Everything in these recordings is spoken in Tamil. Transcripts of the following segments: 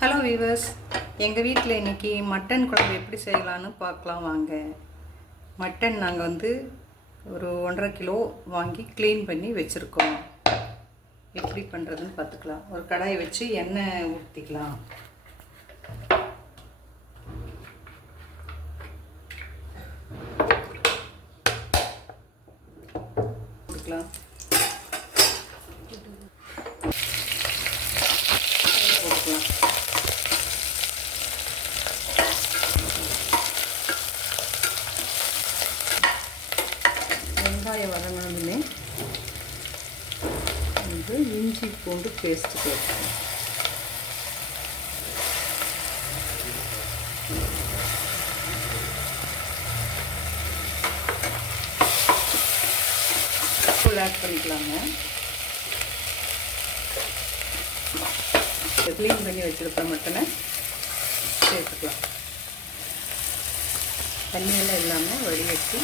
ஹலோ வீவர்ஸ், எங்கள் வீட்டில் இன்றைக்கி மட்டன் குழம்பு எப்படி செய்யலான்னு பார்க்கலாம் வாங்க. மட்டன் நாங்கள் ஒரு 1.5 கிலோ வாங்கி க்ளீன் பண்ணி வச்சுருக்கோம். எப்படி பண்ணுறதுன்னு பார்த்துக்கலாம். ஒரு கடாயை வச்சு எண்ணெய் ஊற்றிக்கலாம். ஊற்றிக்கலாம். போட்டுக்கலாம். வெங்காயம் வதங்கணுமே இஞ்சி பூண்டு பேஸ்ட்டு போட்டுக்கலாம். ஆட் பண்ணிக்கலாங்க. க்ளீன் பண்ணி வச்சுருக்க மட்டனை சேர்த்துக்கலாம். தண்ணியெல்லாம் இல்லாமல் வடிகட்டி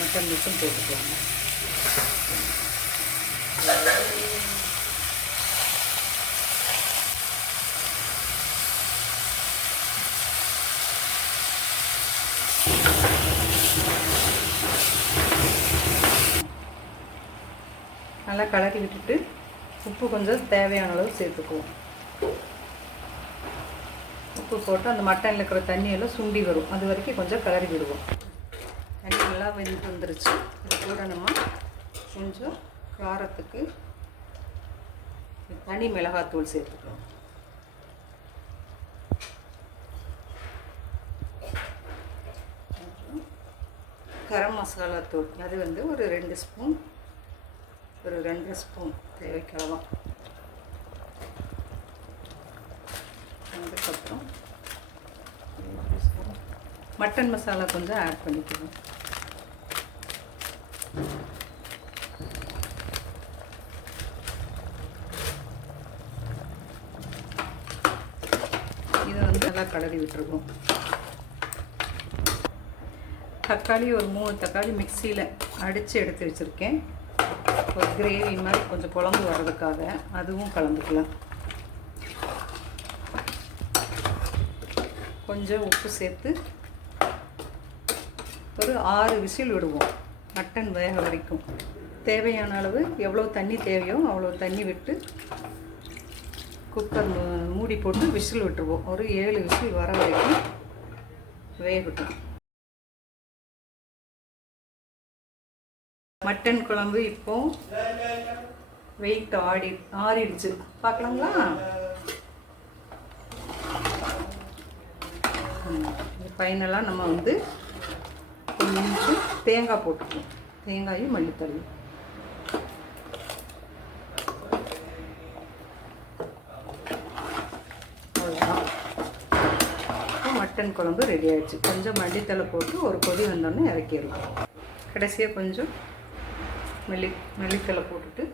மட்டன் மட்டும் போட்டுக்கலாங்க. நல்லா கலக்கி விட்டுட்டு உப்பு கொஞ்சம் தேவையான அளவு சேர்த்துக்குவோம். உப்பு போட்டு அந்த மட்டனில் இருக்கிற தண்ணியெல்லாம் சுண்டி வரும், அது வரைக்கும் கொஞ்சம் கிளறி விடுவோம். தண்ணி நல்லா வெந்து வந்துருச்சு. இது கூட நம்ம கொஞ்சம் காரத்துக்கு தனி மிளகாத்தூள் சேர்த்துக்கிறோம். கரம் மசாலா தூள் அது ஒரு 2 ஸ்பூன், ஒரு 2 ஸ்பூன் தேவைக்கலாம். அதுக்கப்புறம் மட்டன் மசாலா கொஞ்சம் ஆட் பண்ணிக்கணும். இதை நல்லா கலரி விட்டுருக்கோம். தக்காளி ஒரு 3 தக்காளி மிக்சியில் அடித்து எடுத்து வச்சுருக்கேன். ஒரு கிரேவி மாதிரி கொஞ்சம் குழம்பு வர்றதுக்காக அதுவும் கலந்துக்கலாம். கொஞ்சம் உப்பு சேர்த்து ஒரு 6 விசில் விடுவோம். மட்டன் வேக வரைக்கும் தேவையான அளவு எவ்வளோ தண்ணி தேவையோ அவ்வளோ தண்ணி விட்டு குக்கர் மூடி போட்டு விசில் விட்டுருவோம். ஒரு 7 விசில் வர வரைக்கும் வேகட்டும். மட்டன் குழம்பு இப்போ வெயிட் ஆறிடுச்சு. பார்க்கலாங்களா? ஃபைனலாக நம்ம கொஞ்சம் தேங்காய் போட்டுக்குவோம். தேங்காயும் மல்லித்தழி. அவ்வளோதான். மட்டன் குழம்பு ரெடி ஆகிடுச்சு. கொஞ்சம் மல்லித்தழை போட்டு ஒரு கொதி வந்தோடனே இறக்கிடலாம். கடைசியாக கொஞ்சம் மல்லித்தழை போட்டுட்டு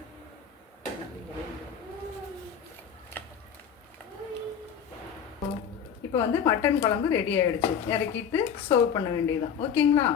இப்போ மட்டன் குழம்பு ரெடி ஆகிடுச்சு. இறக்கிட்டு சர்வ் பண்ண வேண்டியதுதான். ஓகேங்களா?